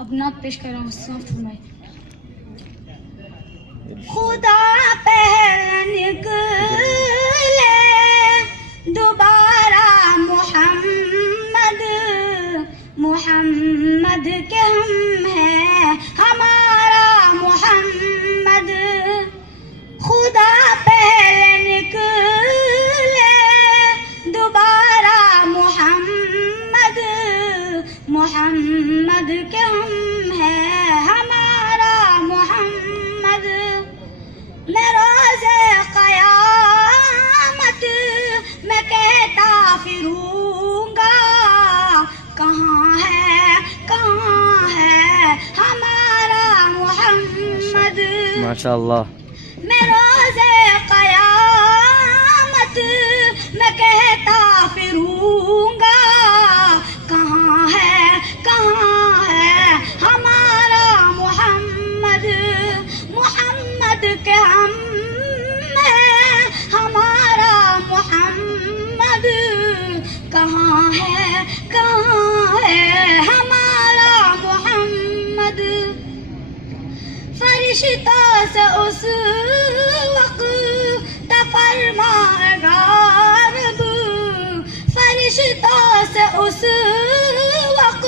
اب نعت پیش کر رہا ہوں، سماعت فرمائے۔ خدا پہلے نکلے دوبارہ محمد، محمد کے ہم ہیں ہمارا محمد۔ خدا پہلے نکلے دوبارہ محمد، محمد کے ہم ہیں ہمارا محمد۔ میں روز قیامت میں کہتا پھروں گا، کہاں ہے ہمارا محمد۔ ماشاء اللہ۔ میں روز قیامت میں کہتا پھروں گا، کہاں ہے ہمارا محمد۔ محمد کے ہم ہیں ہمارا محمد، کہاں ہے ہمارا محمد۔ فرشتوں سے اس وقت فرمائے گا رب، فرشتوں سے اس وقت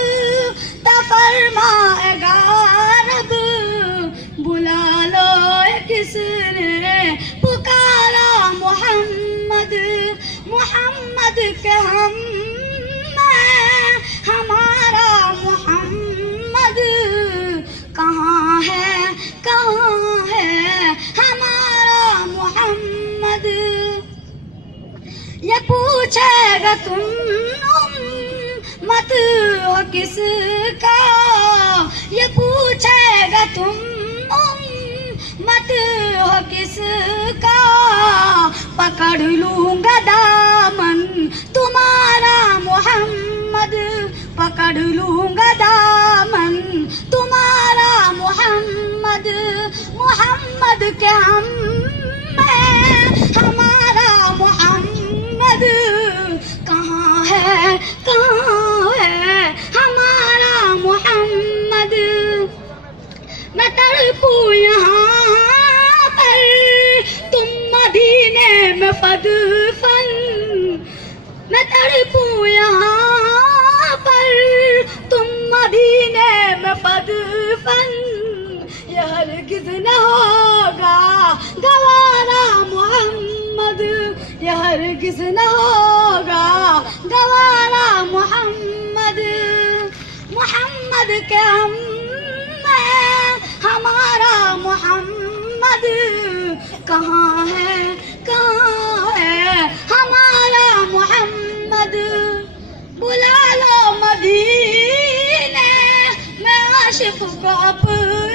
فرمائے گا رب، بلا لو کس نے پکارا محمد۔ محمد کے ہم ہیں ہمارا محمد، کہاں ہے ہمارا محمد۔ یہ پوچھے گا تم امت ہو کس کا، یہ پوچھے گا تم امت ہو کس کا، پکڑ لوں گا دامن تمہارا محمد، پکڑ لوں گا دامن تمہارا محمد۔ محمد کے ہم ہیں ہمارا محمد، کہاں ہے ہمارا محمد۔ میں تڑپوں یہاں پر تم مدینے میں فدفن، میں تڑپوں یہاں پر تم مدینے میں فدفن، یہ ہرگز نہ ہوگا گوارا محمد، یہ ہرگز نہ ہوگا گوارا محمد۔ محمد کے ہم ہیں ہمارا محمد، کہاں ہے ہمارا محمد۔ بلا لو مدینے میں عاشق کو اپنے،